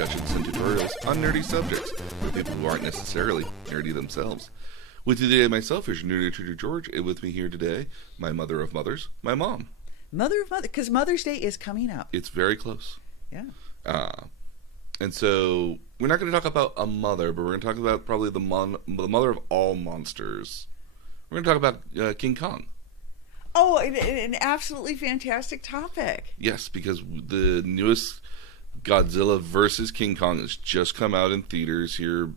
discussions and tutorials on nerdy subjects for people who aren't necessarily nerdy themselves. With you today, myself is your nerdy tutor George, and with me here today, my mother of mothers, my mom. Mother of mother, because Mother's Day is coming up. It's very close. Yeah. And so we're not going to talk about a mother, but we're going to talk about probably the mother of all monsters. We're going to talk about King Kong. Oh, an absolutely fantastic topic. Yes, because the newest Godzilla versus King Kong has just come out in theaters here.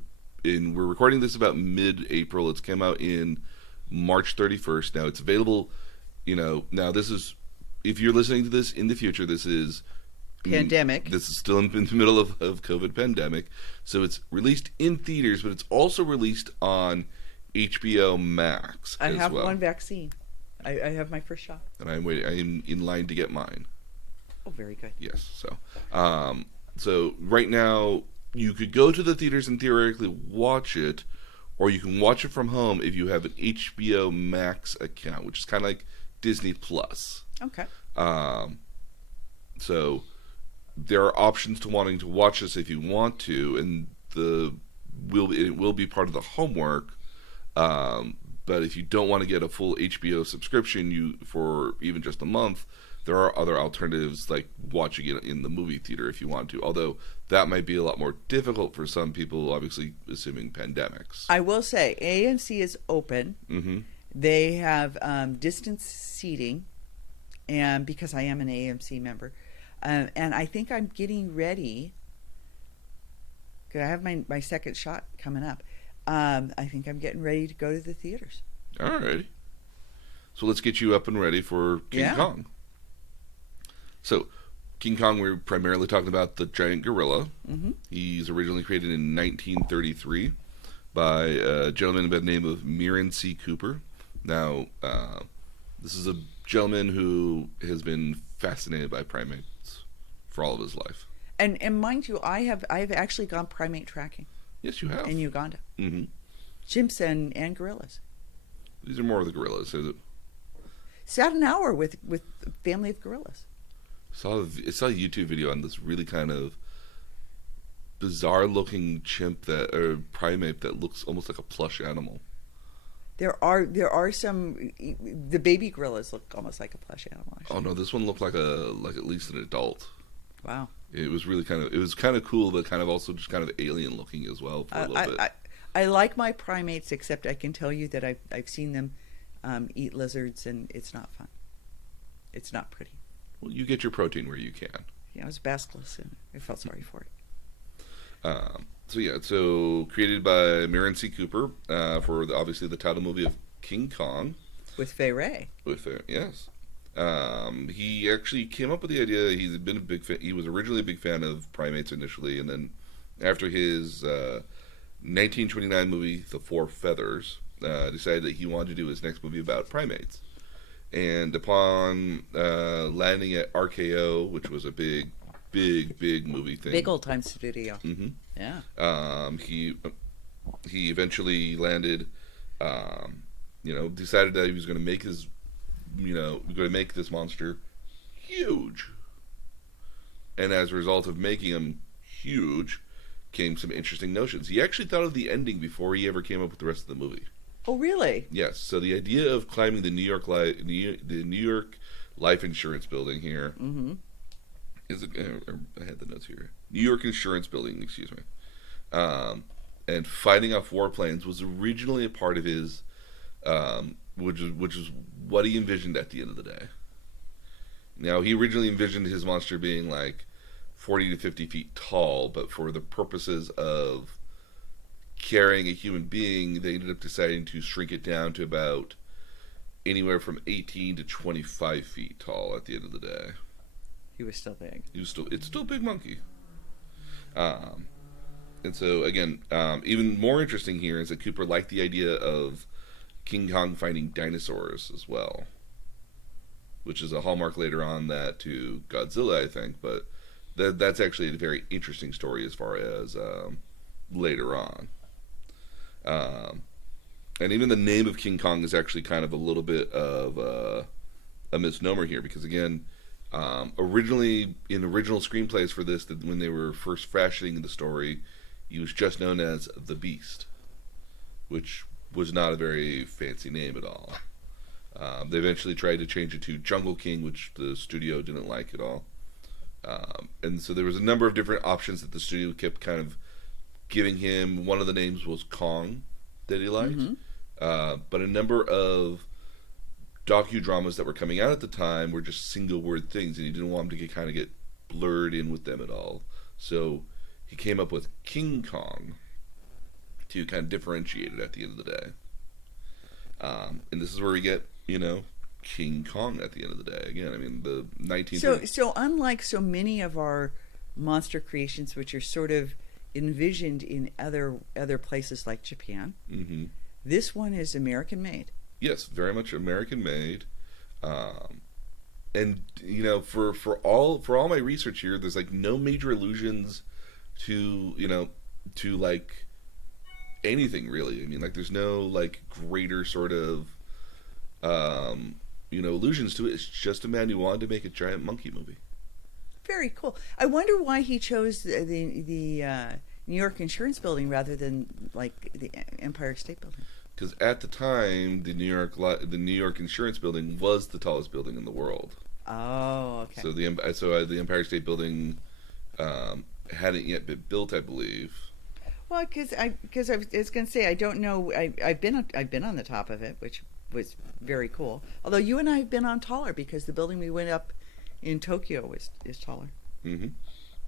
We're recording this about mid-April. It's come out in March 31st. Now, it's available, now this is, if you're listening to this in the future, this is pandemic. This is still in the middle of COVID pandemic. So it's released in theaters, but it's also released on HBO Max I as have well. one vaccine. I have my first shot. And I'm waiting. I'm in line to get mine. Oh, very good. Yes. So right now you could go to the theaters and theoretically watch it, or you can watch it from home if you have an HBO Max account, which is kind of like Disney Plus. Okay. So there are options to wanting to watch this if you want to, and it will be part of the homework. But if you don't want to get a full HBO subscription, for even just a month, there are other alternatives like watching it in the movie theater if you want to. Although that might be a lot more difficult for some people, obviously assuming pandemics. I will say AMC is open. Mm-hmm. They have distance seating, and because I am an AMC member, and I think I'm getting ready. Cause I have my second shot coming up. I think I'm getting ready to go to the theaters. All right. So let's get you up and ready for King Kong. So, King Kong, we're primarily talking about the giant gorilla. Mm-hmm. He's originally created in 1933 by a gentleman by the name of Merian C. Cooper. Now, this is a gentleman who has been fascinated by primates for all of his life. And mind you, I've actually gone primate tracking. Yes, you have. In Uganda. Mm-hmm. Chimps and gorillas. These are more of the gorillas, is it? Sat an hour with a family of gorillas. I saw a YouTube video on this really kind of bizarre-looking primate that looks almost like a plush animal. There are some. The baby gorillas look almost like a plush animal. Actually. Oh no, this one looked like at least an adult. Wow. It was really kind of cool, but kind of also just kind of alien looking as well for a little bit. I like my primates, except I can tell you that I've seen them eat lizards, and it's not fun. It's not pretty. Well, you get your protein where you can. Yeah, I was baskless, and I felt sorry for it. So created by Merian C. Cooper for obviously the title movie of King Kong. With Fay Wray. Yes. He actually came up with the idea. He's been a big fan. He was originally a big fan of primates initially, and then after his 1929 movie, The Four Feathers, decided that he wanted to do his next movie about primates. And upon landing at RKO, which was a big movie thing, big old time studio. Mm-hmm. Yeah. He eventually landed. Decided that he was going to make his. Going to make this monster huge. And as a result of making him huge, came some interesting notions. He actually thought of the ending before he ever came up with the rest of the movie. Oh, really? Yes. So the idea of climbing the New York life insurance building here. Mm-hmm. I had the notes here. New York insurance building, excuse me. And fighting off warplanes was originally a part of his. Which is what he envisioned at the end of the day. Now, he originally envisioned his monster being like 40 to 50 feet tall, but for the purposes of carrying a human being, they ended up deciding to shrink it down to about anywhere from 18 to 25 feet tall at the end of the day. He was still big. It's still a big monkey. And so, again, even more interesting here is that Cooper liked the idea of King Kong fighting dinosaurs as well, which is a hallmark later on that to Godzilla, I think, but that's actually a very interesting story as far as later on. And even the name of King Kong is actually kind of a little bit of a misnomer here, because again, Originally, in original screenplays for this, that when they were first fashioning the story, he was just known as the Beast, which was not a very fancy name at all. They eventually tried to change it to Jungle King, which the studio didn't like at all. And so there was a number of different options that the studio kept kind of giving him. One of the names was Kong that he liked. But a number of docudramas that were coming out at the time were just single word things, and he didn't want them to kind of get blurred in with them at all. So he came up with King Kong to kind of differentiate it at the end of the day. And this is where we get, King Kong at the end of the day. Again, I mean, the 1930s. So unlike so many of our monster creations, which are sort of envisioned in other places like Japan, this one is American made. Yes, very much American made. And for all my research here, there's like no major allusions to like anything really. I mean, like there's no like greater sort of allusions to it. It's just a man who wanted to make a giant monkey movie. Very cool. I wonder why he chose the New York Insurance Building rather than like the Empire State Building. Because at the time, the New York Insurance Building was the tallest building in the world. Oh, okay. So the Empire State Building hadn't yet been built, I believe. Well, because I was going to say I don't know. I've been on the top of it, which was very cool. Although you and I have been on taller because the building we went up in Tokyo is taller.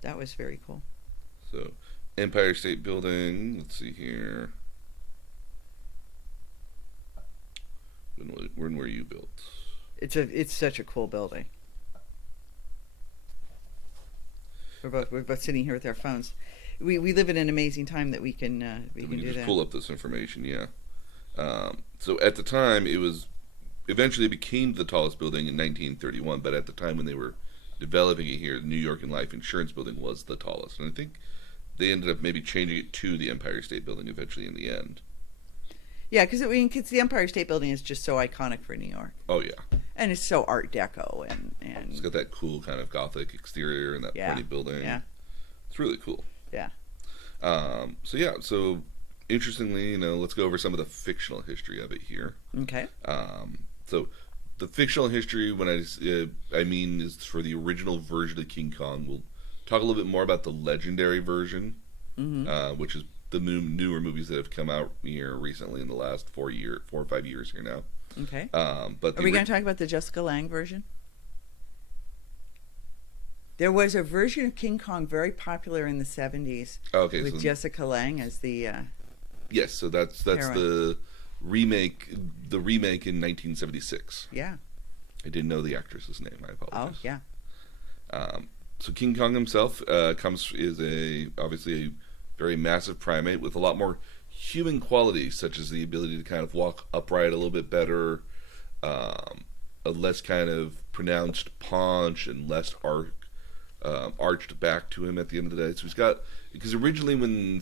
That was very cool. So Empire State Building. Let's see here. When were you built? It's such a cool building. We're both sitting here with our phones. We live in an amazing time that we can do just that. Pull up this information, yeah. So at the time, eventually became the tallest building in 1931. But at the time when they were developing it here, the New York and Life Insurance Building was the tallest, and I think they ended up maybe changing it to the Empire State Building eventually in the end. Yeah, because the Empire State Building is just so iconic for New York. Oh yeah, and it's so Art Deco and it's got that cool kind of Gothic exterior and that pretty building. Yeah, it's really cool. Yeah. So interestingly, let's go over some of the fictional history of it here. Okay. So the fictional history, when I mean, is for the original version of King Kong. We'll talk a little bit more about the legendary version, which is the newer movies that have come out here recently in the last 4 or 5 years here now. Okay. But are we going to talk about the Jessica Lange version? There was a version of King Kong very popular in the 70s. Okay, with Jessica Lange as the yes, so that's heroine. the remake in 1976. Yeah. I didn't know the actress's name. I apologize. Oh, yeah. So King Kong himself is obviously a very massive primate with a lot more human qualities, such as the ability to kind of walk upright a little bit better, a less kind of pronounced paunch and less arched back to him at the end of the day. So he's got, because originally when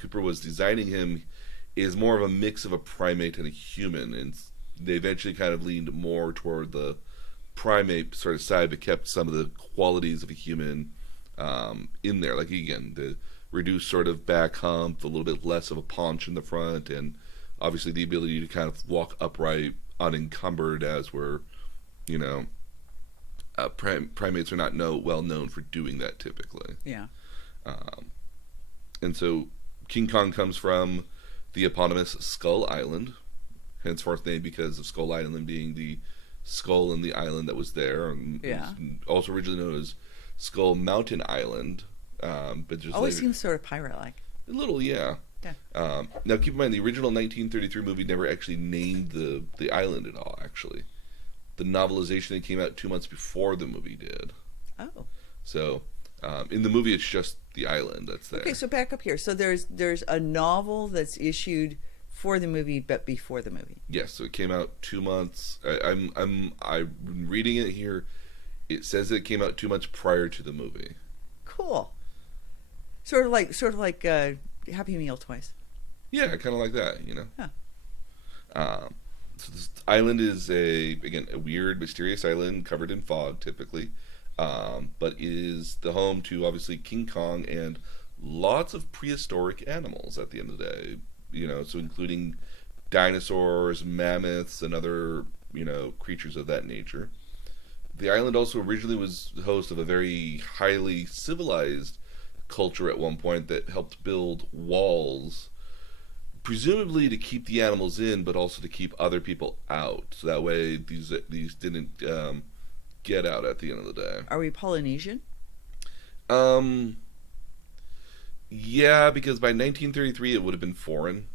Cooper was designing him, is more of a mix of a primate and a human, and they eventually kind of leaned more toward the primate sort of side, but kept some of the qualities of a human in there. Like again, the reduced sort of back hump, a little bit less of a paunch in the front, and obviously the ability to kind of walk upright unencumbered, as we're, primates are not well known for doing that typically. Yeah. And so King Kong comes from the eponymous Skull Island, henceforth named because of Skull Island being the skull in the island that was there. Yeah. Also originally known as Skull Mountain Island. But just Always later, seems sort of pirate-like. a little, yeah. Yeah. Now keep in mind, the original 1933 movie never actually named the island at all, actually. The novelization that came out 2 months before the movie did. Oh. So, in the movie, it's just the island that's there. Okay, so back up here. So there's a novel that's issued for the movie, but before the movie. Yes, so it came out 2 months. I'm reading it here. It says it came out 2 months prior to the movie. Cool. Sort of like Happy Meal twice. Yeah, kind of like that, Huh. So this island is a weird, mysterious island covered in fog, typically. but is the home to obviously King Kong and lots of prehistoric animals at the end of the day. So including dinosaurs, mammoths, and other creatures of that nature. The island also originally was the host of a very highly civilized culture at one point that helped build walls, presumably to keep the animals in, but also to keep other people out. So that way these didn't get out at the end of the day. Are we Polynesian? Yeah, because by 1933 it would have been foreign,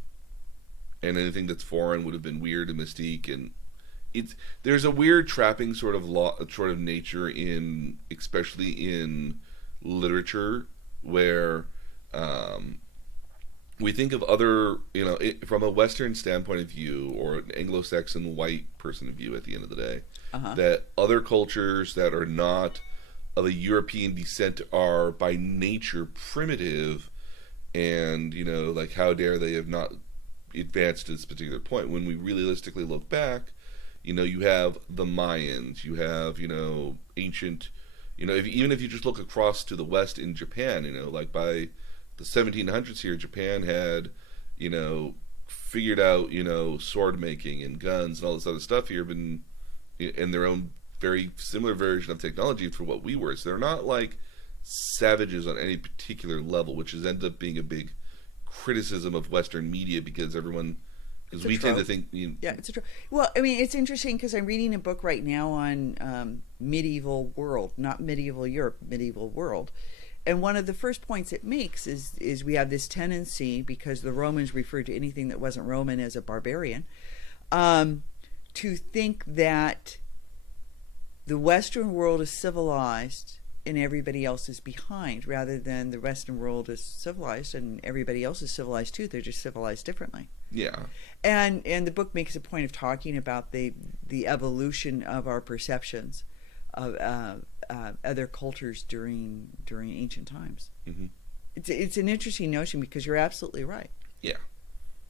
and anything that's foreign would have been weird and mystique, and there's a weird trapping sort of nature in, especially in literature, where we think of other, from a Western standpoint of view, or an Anglo-Saxon white person of view at the end of the day, that other cultures that are not of a European descent are by nature primitive, and, like, how dare they have not advanced to this particular point. When we realistically look back, you have the Mayans, you have, ancient, even if you just look across to the west in Japan, like by the 1700s here, Japan had, figured out, sword making and guns and all this other stuff here, been in their own very similar version of technology for what we were. So they're not like savages on any particular level, which has ended up being a big criticism of Western media because we tend to think. Yeah, it's a trope. Well, I mean, it's interesting because I'm reading a book right now on medieval world, not medieval Europe, medieval world. And one of the first points it makes is we have this tendency, because the Romans referred to anything that wasn't Roman as a barbarian, to think that the Western world is civilized and everybody else is behind, rather than the Western world is civilized and everybody else is civilized too. They're just civilized differently. Yeah. And the book makes a point of talking about the evolution of our perceptions of other cultures during ancient times. Mm-hmm. It's an interesting notion because you're absolutely right. Yeah.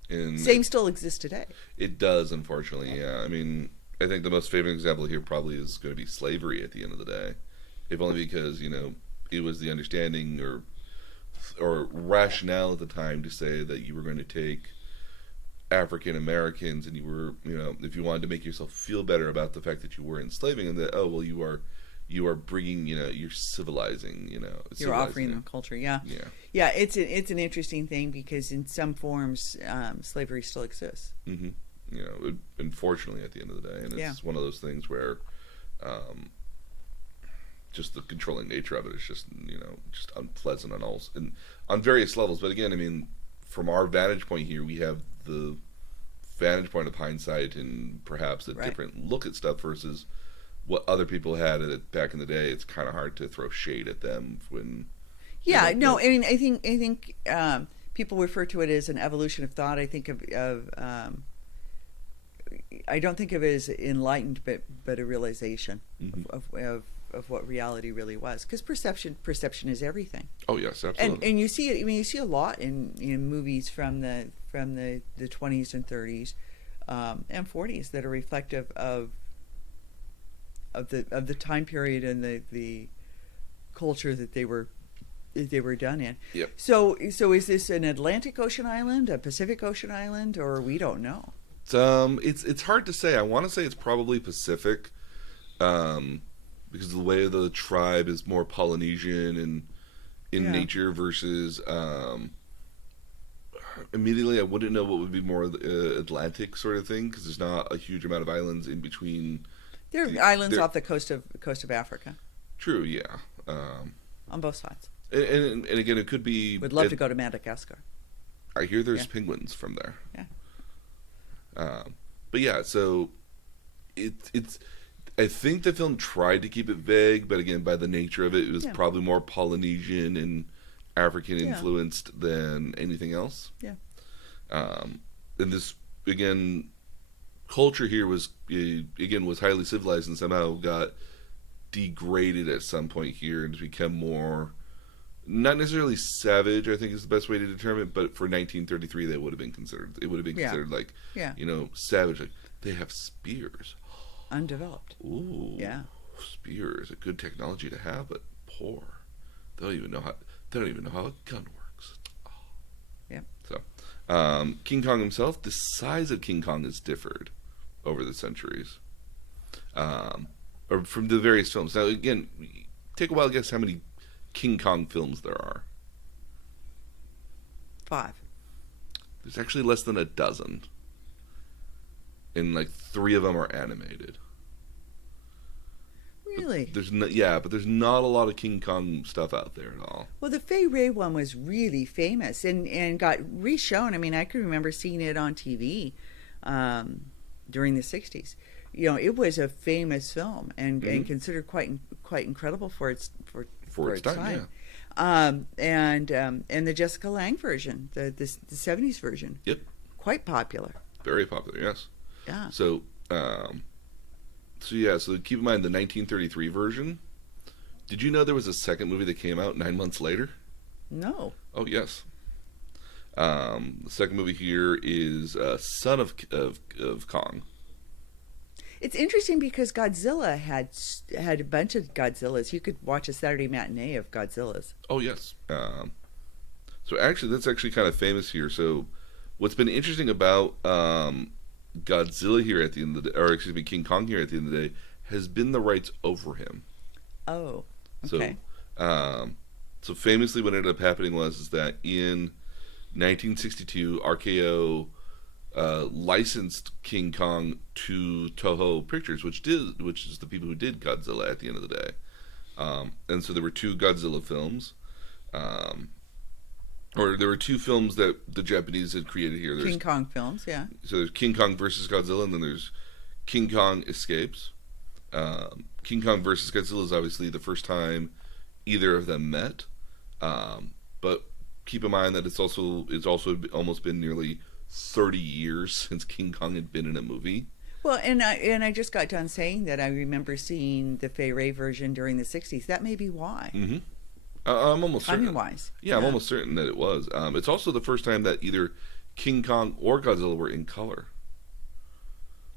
And same still exists today. It does, unfortunately. Yeah. I mean, I think the most famous example here probably is going to be slavery at the end of the day, if only because it was the understanding or rationale at the time to say that you were going to take African Americans and you were, if you wanted to make yourself feel better about the fact that you were enslaving them, that you are bringing, you're civilizing, you're offering them culture. Yeah. It's an interesting thing because in some forms slavery still exists. Mm-hmm. Unfortunately at the end of the day, and it's one of those things where just the controlling nature of it is just just unpleasant on various levels. But again, I mean, from our vantage point here, we have the vantage point of hindsight and perhaps a different look at stuff versus what other people had back in the day. It's kind of hard to throw shade at them when. Yeah, no, I mean, I think people refer to it as an evolution of thought. I think of I don't think of it as enlightened, but a realization of what reality really was. Because perception is everything. Oh yes, absolutely. And you see it. I mean, you see a lot in movies from the 20s and 30s and 40s that are reflective of the time period and the culture that they were done in. Yep. So is this an Atlantic Ocean island, a Pacific Ocean island, or we don't know? It's hard to say. I want to say it's probably Pacific, because the way the tribe is more Polynesian and in nature versus immediately I wouldn't know what would be more Atlantic sort of thing because there's not a huge amount of islands in between. There are islands off the coast of Africa. True, yeah. On both sides. And again, it could be. Would love to go to Madagascar. I hear there's penguins from there. Yeah. But yeah, so it's. I think the film tried to keep it vague, but again, by the nature of it, it was probably more Polynesian and African influenced than anything else. Yeah. And this again, culture here was highly civilized and somehow got degraded at some point here and become more, not necessarily savage, I think is the best way to determine it, but for 1933 they would have been considered. It would have been considered like, savage. Like they have spears. Undeveloped. Ooh. Yeah. spear is a good technology to have, but poor. They don't even know how a gun works. Oh. Yeah. So, King Kong himself, the size of King Kong has differed over the centuries, or from the various films. Now, again, take a wild guess how many King Kong films there are. 5. There's actually less than a dozen, and like 3 of them are animated. Really? But there's not a lot of King Kong stuff out there at all. Well, the Fay Ray one was really famous and got reshown. I mean, I can remember seeing it on TV during the 60s. You know, it was a famous film and considered quite incredible for its time. Yeah. And the Jessica Lange version, the 70s version. Yep. Quite popular. Very popular, yes. Yeah. So keep in mind the 1933 version. Did you know there was a second movie that came out 9 months later? No. Oh, yes. The second movie here is Son of Kong. It's interesting because Godzilla had a bunch of Godzillas. You could watch a Saturday matinee of Godzillas. Oh, yes. So actually, that's actually kind of famous here. So what's been interesting about Godzilla here at the end of the day, or excuse me, King Kong here at the end of the day, has been the rights over him. Oh, okay. So famously, what ended up happening was that in 1962, RKO licensed King Kong to Toho Pictures, which is the people who did Godzilla at the end of the day. And so there were 2 Godzilla films, or there were 2 films that the Japanese had created here. There's King Kong films, yeah. So there's King Kong versus Godzilla, and then there's King Kong Escapes. King Kong versus Godzilla is obviously the first time either of them met, but keep in mind that it's also almost been nearly 30 years since King Kong had been in a movie. Well, and I just got done saying that I remember seeing the Fay Ray version during the 60s. That may be why. Mm-hmm. I'm almost certain. Timing-wise. Yeah, I'm almost certain that it was. It's also the first time that either King Kong or Godzilla were in color.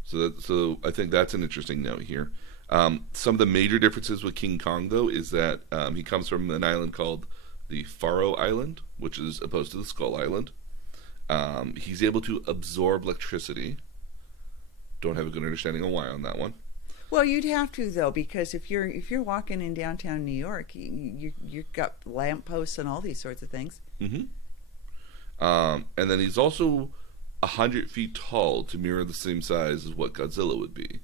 So I think that's an interesting note here. Some of the major differences with King Kong, though, is that he comes from an island called the Faro Island, which is opposed to the Skull Island. He's able to absorb electricity. Don't have a good understanding of why on that one. Well, you'd have to though, because if you're walking in downtown New York, you've got lampposts and all these sorts of things. Mm-hmm. And then he's also 100 feet tall to mirror the same size as what Godzilla would be.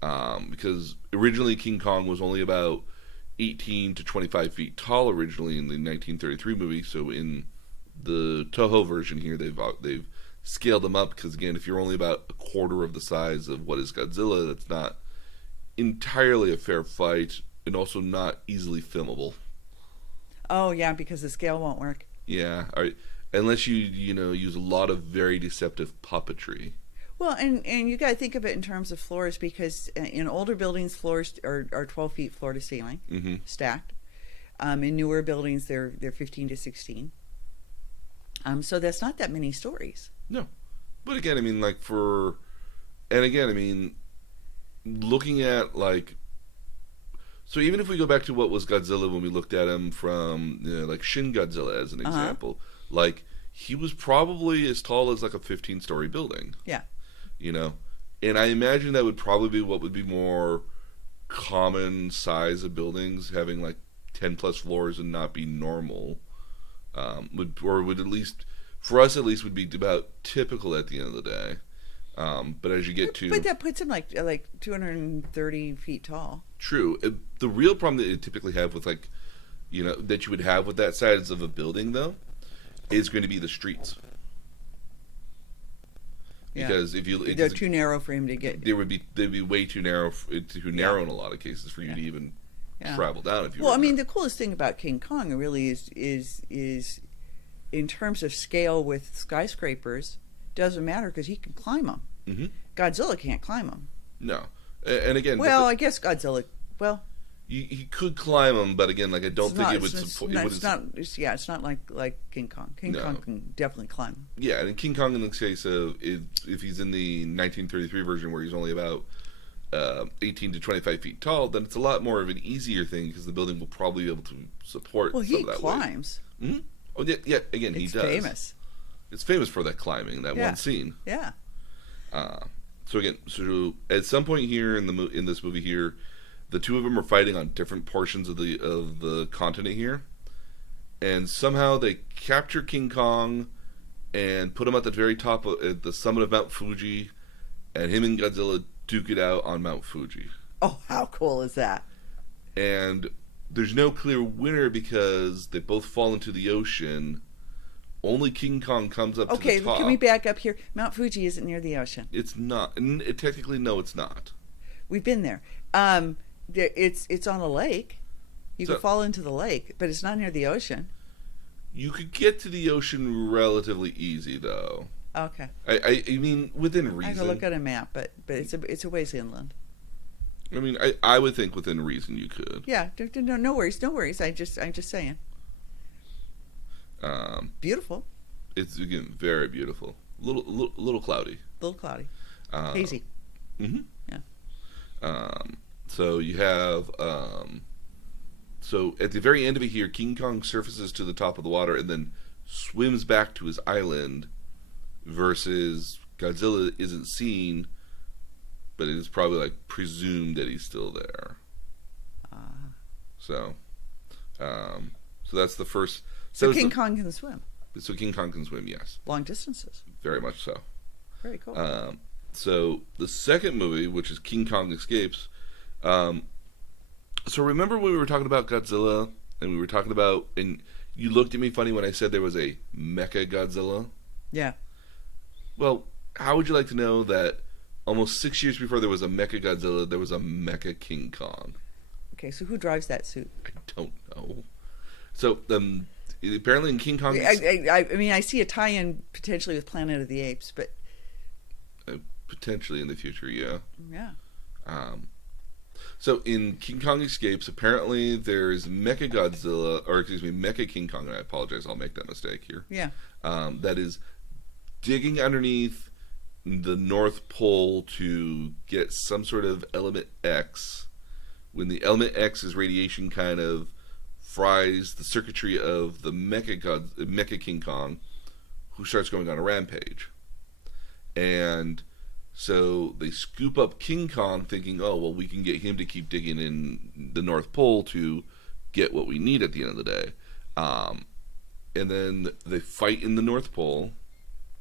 Because originally King Kong was only about 18 to 25 feet tall originally in the 1933 movie. So in the Toho version here, they've scaled them up because, again, if you're only about a quarter of the size of what is Godzilla, that's not entirely a fair fight and also not easily filmable. Oh yeah, because the scale won't work. Yeah, unless you use a lot of very deceptive puppetry. Well, and you got to think of it in terms of floors, because in older buildings, floors are 12 feet floor to ceiling, Mm-hmm. stacked. In newer buildings, they're 15 to 16. So that's not that many stories. No, but again, I mean, looking at so even if we go back to what was Godzilla when we looked at him from like Shin Godzilla as an example, he was probably as tall as like a 15-story building. Yeah. And I imagine that would probably be what would be more common size of buildings, having like 10 plus floors and not be normal. Would at least, for us at least, would be about typical at the end of the day. But as you get to... But that puts him like 230 feet tall. True. The real problem that you typically have with that you would have with that size of a building, though, is going to be the streets. Because if you... They're too narrow for him to get... They'd be way too narrow in a lot of cases for you to even travel down. If you Well, I mean, the coolest thing about King Kong really is in terms of scale with skyscrapers, doesn't matter because he can climb them. Mm-hmm. Godzilla can't climb them. No. And again... Well, I guess Godzilla... Well... He could climb them, but again, I don't think it would support... It's not like King Kong. King Kong can definitely climb them. Yeah, and King Kong in the case of... If he's in the 1933 version where he's only about 18 to 25 feet tall, then it's a lot more of an easier thing because the building will probably be able to support Well, some he of that climbs. weight. Mm-hmm. Oh, yeah, again, he It's does. famous. It's famous for that climbing, that one scene. Yeah. So again, at some point here in this movie here, the two of them are fighting on different portions of the continent here, and somehow they capture King Kong and put him at the very top at the summit of Mount Fuji, and him and Godzilla duke it out on Mount Fuji. Oh, how cool is that? And there's no clear winner because they both fall into the ocean. Only King Kong comes up to the top. Can we back up here? Mount Fuji isn't near the ocean. It's not. Technically, no, it's not. We've been there. It's on a lake. You could fall into the lake, but it's not near the ocean. You could get to the ocean relatively easy, though. Okay. I mean, within reason. I have to look at a map, but it's a ways inland. I mean, I would think within reason you could. Yeah. No worries. I'm just saying. Beautiful. It's again very beautiful. Little cloudy. A little cloudy. Hazy. Mm-hmm. Yeah. So you have so at the very end of it here, King Kong surfaces to the top of the water and then swims back to his island, versus Godzilla isn't seen, but it is probably like presumed that he's still there. So that's the first. So King Kong can swim. So King Kong can swim, yes. Long distances. Very much so. Very cool. So the second movie, which is King Kong Escapes. So remember when we were talking about Godzilla, and we were talking about, and you looked at me funny when I said there was a Mecha Godzilla? Yeah. Well, how would you like to know that almost 6 years before there was a Mecha Godzilla, there was a Mecha King Kong? Okay, so who drives that suit? I don't know. So apparently in King Kong... I mean, I see a tie-in potentially with Planet of the Apes, but... potentially in the future, yeah. Yeah. So in King Kong Escapes, apparently there's Mecha Godzilla, or excuse me, Mecha King Kong, and I apologize, I'll make that mistake here. Yeah. That is digging underneath the North Pole to get some sort of element X. When the element X is radiation kind of fries the circuitry of the Mecha King Kong, who starts going on a rampage. And so they scoop up King Kong thinking, oh, well, we can get him to keep digging in the North Pole to get what we need at the end of the day. And then they fight in the North Pole.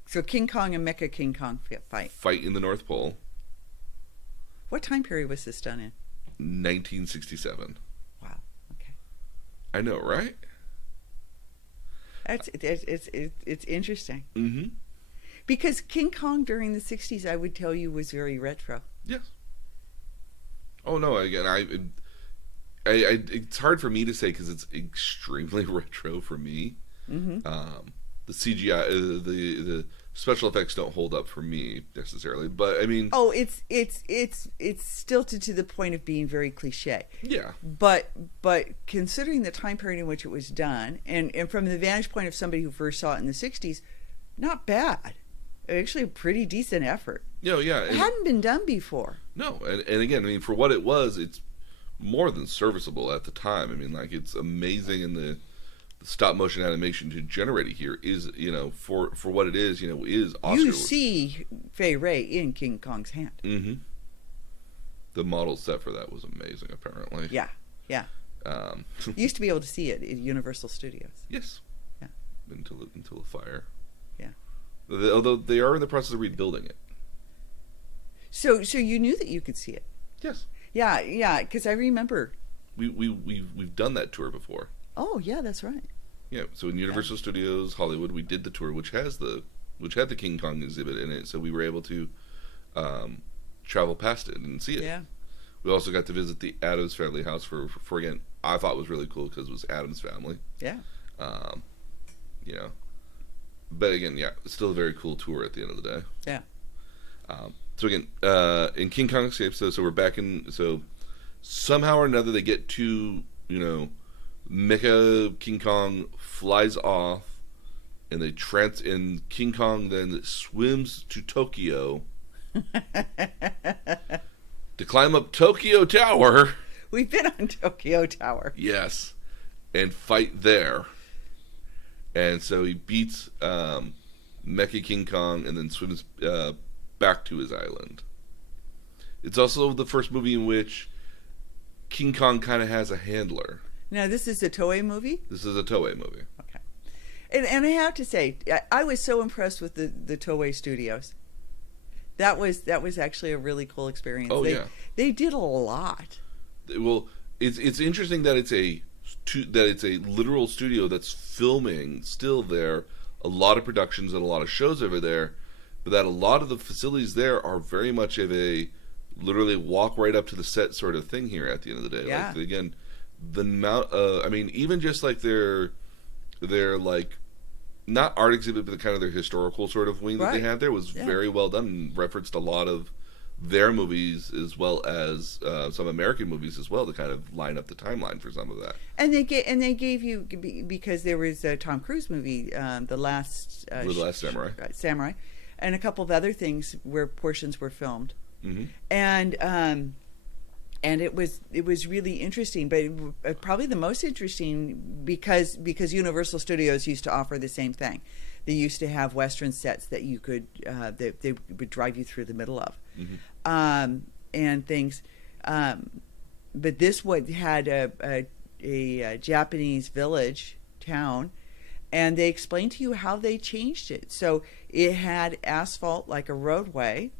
So King Kong and Mecha King Kong fight. Fight in the North Pole. What time period was this done in? 1967. Wow. Okay. I know, right? It's interesting. Mm-hmm. Because King Kong during the 60s, I would tell you, was very retro. Yes. Oh, no, again, I it's hard for me to say because it's extremely retro for me. Mm-hmm. The CGI, the special effects don't hold up for me necessarily, but I mean... Oh, it's stilted to the point of being very cliche. Yeah. But considering the time period in which it was done, and from the vantage point of somebody who first saw it in the 60s, not bad. Actually a pretty decent effort. Yeah. It hadn't been done before. No, and again, I mean, for what it was, it's more than serviceable at the time. I mean, like, it's amazing, and the stop motion animation to generate it here is, for what it is, is Oscar. You see Fay Ray in King Kong's hand. Mm-hmm. The model set for that was amazing, apparently. Yeah. You used to be able to see it at Universal Studios. Yes. Yeah. Until the fire. Yeah. Although they are in the process of rebuilding it. So you knew that you could see it. Yes. Yeah, because I remember. We've done that tour before. Oh yeah, that's right. Yeah, so in Universal Studios Hollywood, we did the tour, which had the King Kong exhibit in it, so we were able to travel past it and see it. Yeah. We also got to visit the Addams Family house for again, I thought was really cool because it was Addams Family. Yeah. But again, yeah, it's still a very cool tour at the end of the day. Yeah. So again, in King Kong Escapes, so we're back in. So somehow or another, they get to Mecha King Kong flies off, and and King Kong then swims to Tokyo to climb up Tokyo Tower. We've been on Tokyo Tower. Yes, and fight there. And so he beats Mecha King Kong and then swims back to his island. It's also the first movie in which King Kong kind of has a handler. Now, this is a Toei movie? This is a Toei movie. Okay. And I have to say, I was so impressed with the Toei studios. That was actually a really cool experience. Oh, yeah. They did a lot. Well, it's interesting that it's a literal studio that's filming still there. A lot of productions and a lot of shows over there, but that a lot of the facilities there are very much of a literally walk right up to the set sort of thing here at the end of the day. Yeah. Like, again, the amount I mean, even just like their like not art exhibit, but the kind of their historical sort of wing that they had there was very well done and referenced a lot of their movies as well as some American movies as well to kind of line up the timeline for some of that. And they gave you, because there was a Tom Cruise movie, The Last Samurai. Samurai, and a couple of other things where portions were filmed. Mm-hmm. And it was really interesting, but probably the most interesting because Universal Studios used to offer the same thing. They used to have Western sets that you could they would drive you through the middle of, and things. But this one had a Japanese village town, and they explained to you how they changed it. So it had asphalt like a roadway.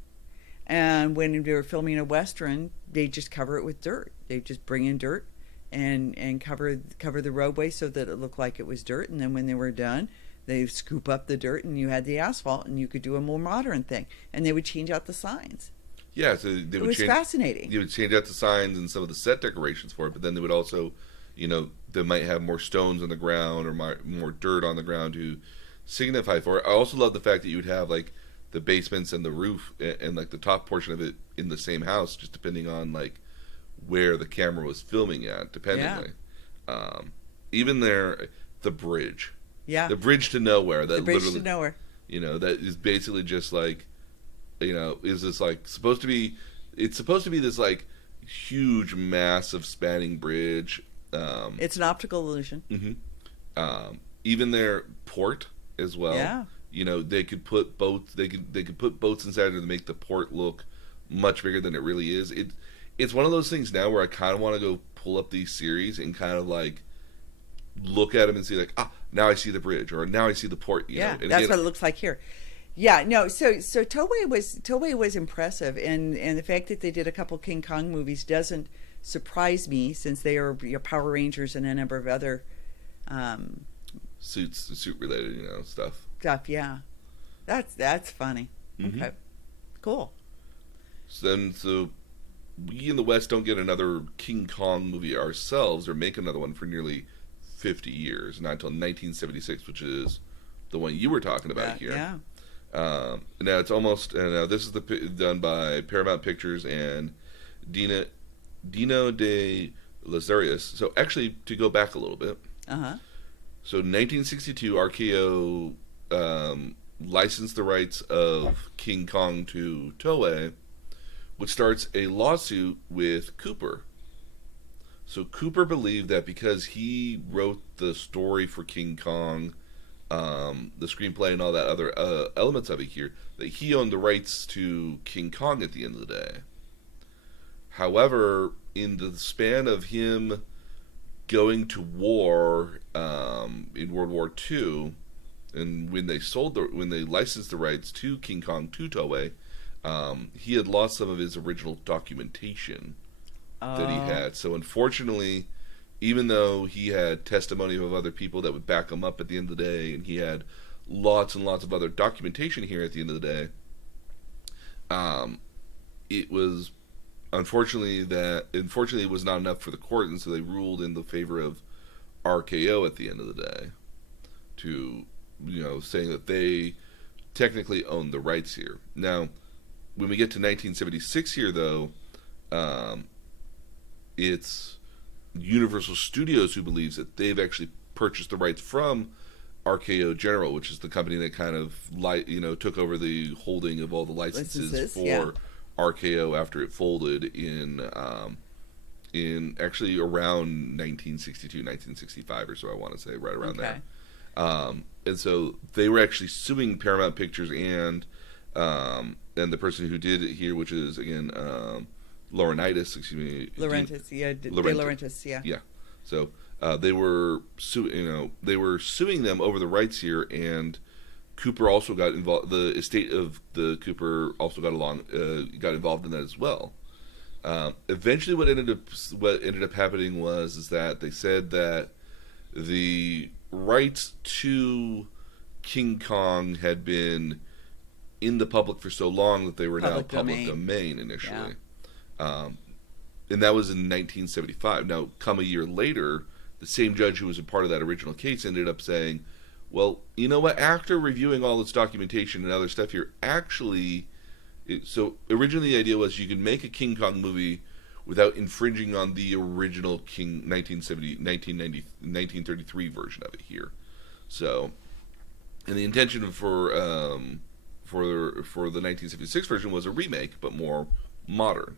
And when they were filming a Western, they just cover it with dirt. They just bring in dirt and cover the roadway so that it looked like it was dirt. And then when they were done, they scoop up the dirt and you had the asphalt and you could do a more modern thing. And they would change out the signs. Yeah, so it was fascinating. They would change out the signs and some of the set decorations for it, but then they would also, they might have more stones on the ground or more dirt on the ground to signify for it. I also love the fact that you would have like the basements and the roof and like the top portion of it in the same house, just depending on like where the camera was filming at, dependingly. Yeah. Even the bridge. Yeah. The bridge to nowhere. The bridge to nowhere. That is basically just like, is this like it's supposed to be this like huge, massive spanning bridge. It's an optical illusion. Mm-hmm. Even their port as well. Yeah. They could put boats. They could put boats inside there to make the port look much bigger than it really is. It's one of those things now where I kind of want to go pull up these series and kind of like look at them and see like, now I see the bridge or now I see the port. You know? And that's what it looks like here. Yeah, no. So Toei was impressive, and the fact that they did a couple King Kong movies doesn't surprise me, since they are Power Rangers and a number of other suit related stuff. Yeah, that's funny. Mm-hmm. Okay, cool. So we in the West don't get another King Kong movie ourselves, or make another one for nearly 50 years, not until 1976, which is the one you were talking about here. Yeah. Now it's almost. Now this is done by Paramount Pictures and Dino de Lazarius. So actually, to go back a little bit. So 1962, RKO licensed the rights of King Kong to Toei, which starts a lawsuit with Cooper. So Cooper believed that because he wrote the story for King Kong, the screenplay and all that other elements of it here, that he owned the rights to King Kong at the end of the day. However, in the span of him going to war in World War II, and when they licensed the rights to King Kong to Toei, he had lost some of his original documentation that he had. So unfortunately, even though he had testimony of other people that would back him up at the end of the day, and he had lots and lots of other documentation here at the end of the day, it was unfortunately it was not enough for the court, and so they ruled in the favor of RKO at the end of the day, to saying that they technically owned the rights here. Now, when we get to 1976 here, though, it's Universal Studios who believes that they've actually purchased the rights from RKO General, which is the company that kind of took over the holding of all the licenses for RKO after it folded in actually around 1962, 1965 or so, I want to say, right around there. And so they were actually suing Paramount Pictures and the person who did it here, which is again Laurinaitis, excuse me, Laurentiis, De Laurentiis, yeah. Yeah. So they were they were suing them over the rights here, and Cooper also got involved. The estate of the Cooper also got involved in that as well. Eventually, what ended up happening is that they said that the rights to King Kong had been in the public for so long that they were now public domain initially. Yeah. And that was in 1975. Now, come a year later, the same judge who was a part of that original case ended up saying, well, you know what, after reviewing all this documentation and other stuff here, actually, so originally the idea was you could make a King Kong movie without infringing on the original 1933 version of it here. So, and the intention for the 1976 version was a remake, but more modern.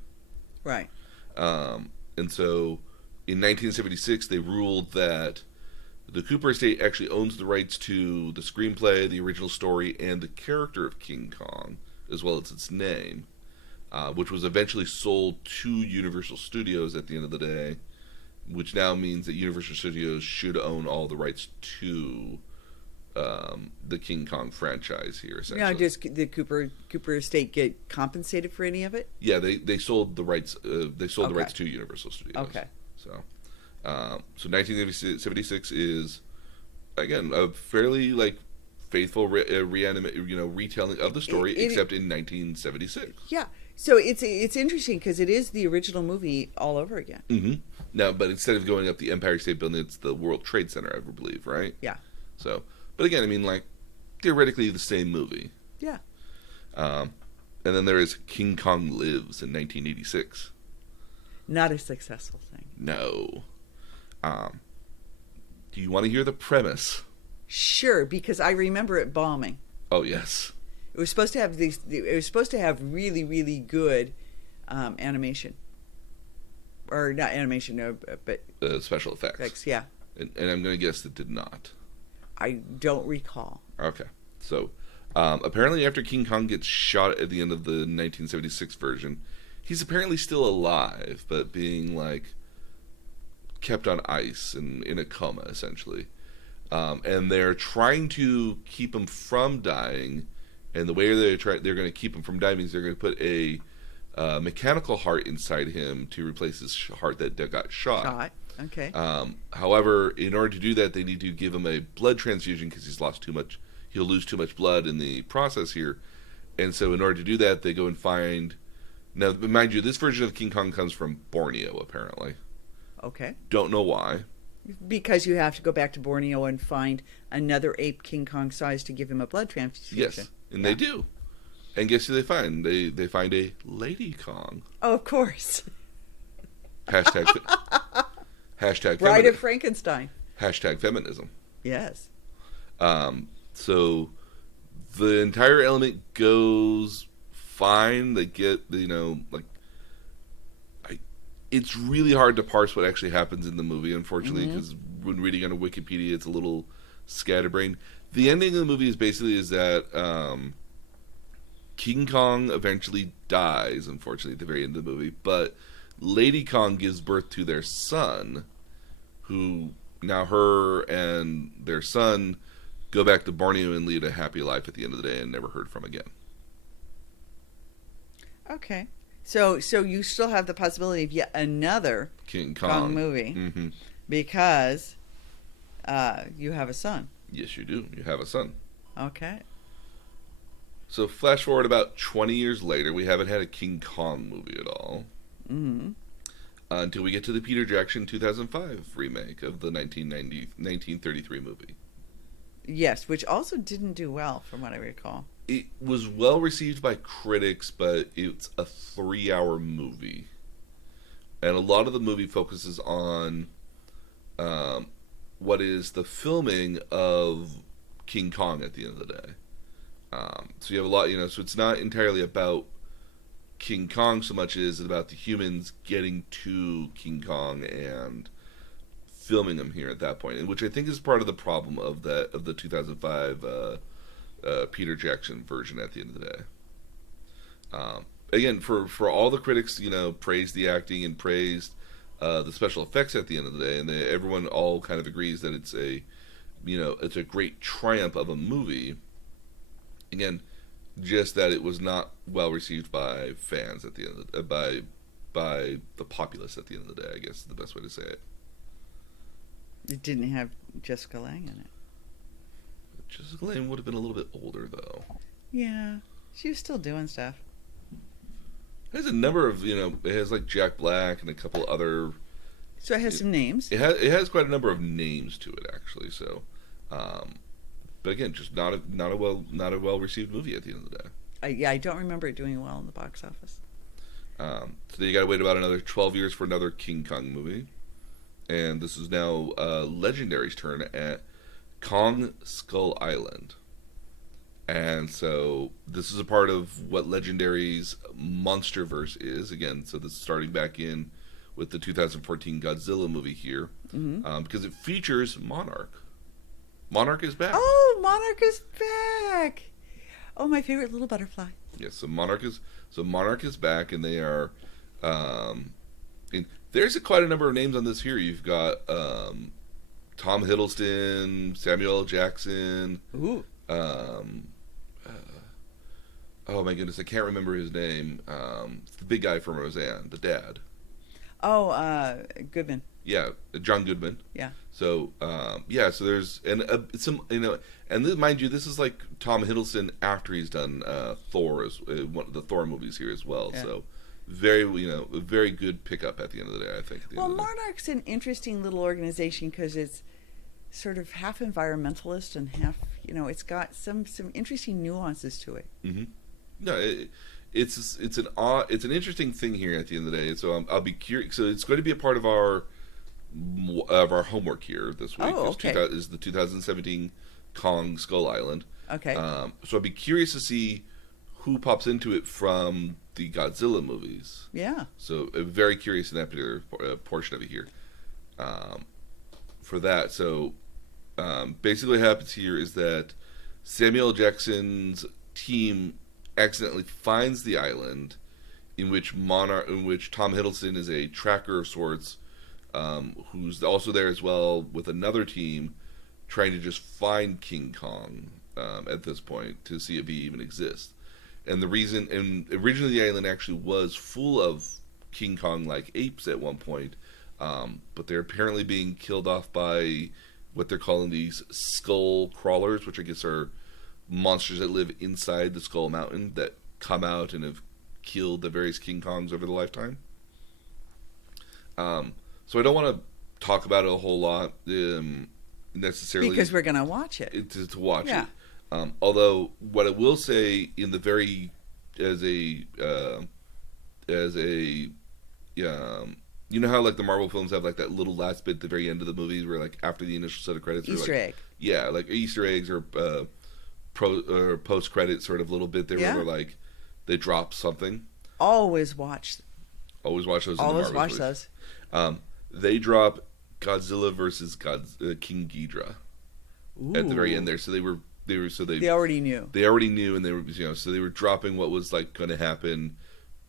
Right. And so in 1976, they ruled that the Cooper estate actually owns the rights to the screenplay, the original story, and the character of King Kong, as well as its name, which was eventually sold to Universal Studios at the end of the day, which now means that Universal Studios should own all the rights to the King Kong franchise here, essentially. Now, does the Cooper estate get compensated for any of it? Yeah, they sold the rights. The rights to Universal Studios. Okay. So 1976 is again a fairly faithful retelling of the story, except in 1976. Yeah. So it's interesting because it is the original movie all over again. Mm-hmm. Now, but instead of going up the Empire State Building, it's the World Trade Center, I believe, right? Yeah. So, but again, I mean, theoretically the same movie. Yeah. And then there is King Kong Lives in 1986. Not a successful thing. No. Do you want to hear the premise? Sure, because I remember it bombing. Oh yes. It was supposed to have It was supposed to have really, really good animation, or not animation, no, but special effects. Yeah. And I'm going to guess it did not. I don't recall. Okay. So, apparently after King Kong gets shot at the end of the 1976 version, he's apparently still alive, but being kept on ice and in a coma, essentially. And they're trying to keep him from dying, and the way they're going to keep him from dying is they're going to put a mechanical heart inside him to replace his heart that got shot. Okay. However, in order to do that, they need to give him a blood transfusion because he'll lose too much blood in the process here. And so in order to do that, they go and find... Now, mind you, this version of King Kong comes from Borneo, apparently. Okay. Don't know why. Because you have to go back to Borneo and find another ape King Kong size to give him a blood transfusion. Yes, and they do. And guess who they find? They find a Lady Kong. Oh, of course. Hashtag Bride of Frankenstein. Hashtag feminism. Yes. So the entire element goes fine. They get, it's really hard to parse what actually happens in the movie, unfortunately, because when reading on a Wikipedia, it's a little scatterbrained. The ending of the movie is that King Kong eventually dies, unfortunately, at the very end of the movie, but Lady Kong gives birth to their son, who now her and their son go back to Borneo and lead a happy life at the end of the day and never heard from again. Okay. So you still have the possibility of yet another King Kong movie, because you have a son. Yes, you do. You have a son. Okay. So flash forward about 20 years later, we haven't had a King Kong movie at all. Mm-hmm. Until we get to the Peter Jackson 2005 remake of the 1933 movie. Yes, which also didn't do well, from what I recall. It was well received by critics, but it's a 3-hour movie. And a lot of the movie focuses on what is the filming of King Kong at the end of the day. So you have a lot, so it's not entirely about King Kong so much as about the humans getting to King Kong and filming him here at that point, and which I think is part of the problem of the 2005 Peter Jackson version at the end of the day. Again, for all the critics, praised the acting and praised the special effects at the end of the day, and everyone all kind of agrees that it's a great triumph of a movie. Again, just that it was not well received by fans at the end of by the populace at the end of the day, I guess is the best way to say it. It didn't have Jessica Lange in it. Jessica Lange would have been a little bit older, though. Yeah, she was still doing stuff. It has a number of, it has like Jack Black and a couple other. So it has some names. It has quite a number of names to it, actually. So, but again, just not a well received movie at the end of the day. I don't remember it doing well in the box office. So then you got to wait about another 12 years for another King Kong movie, and this is now Legendary's turn at Kong Skull Island. And so this is a part of what Legendary's Monsterverse is. Again, so this is starting back in with the 2014 Godzilla movie here. Mm-hmm. Because it features Monarch. Monarch is back. Oh, Monarch is back! Oh, my favorite little butterfly. Yes, so Monarch is back, and they are. And there's quite a number of names on this here. You've got Tom Hiddleston, Samuel L. Jackson. Ooh. Oh my goodness, I can't remember his name. It's the big guy from Roseanne, the dad. Oh, Goodman. Yeah, John Goodman. Yeah. So, so there's some, and this, mind you, this is like Tom Hiddleston after he's done Thor, as one of the Thor movies here as well. Yeah. So, a very good pickup at the end of the day, I think. Well, Monarch's an interesting little organization because it's sort of half environmentalist and half, it's got some interesting nuances to it. Mm-hmm. No, it's an interesting thing here at the end of the day. So I'll be curious. So it's going to be a part of our homework here this week. Oh, okay. Is the 2017 Kong Skull Island. Okay. So I'll be curious to see who pops into it from the Godzilla movies. Yeah. So very curious in that particular portion of it here. For that, so basically what happens here is that Samuel L. Jackson's team accidentally finds the island in which Tom Hiddleston is a tracker of sorts, who's also there as well with another team trying to just find King Kong at this point to see if he even exists. And originally the island actually was full of King Kong-like apes at one point, but they're apparently being killed off by what they're calling these skull crawlers, which I guess are monsters that live inside the Skull Mountain that come out and have killed the various King Kongs over the lifetime. So I don't want to talk about it a whole lot necessarily because we're going to watch it. To watch it. Although what I will say in the very as a you know how like the Marvel films have like that little last bit at the very end of the movies where like after the initial set of credits Easter egg. Yeah, like Easter eggs or post credit sort of little bit there where like they drop something. Always watch those. Always watch those. They drop Godzilla versus King Ghidorah at the very end there. So they already knew. They already knew, and they were so they were dropping what was like going to happen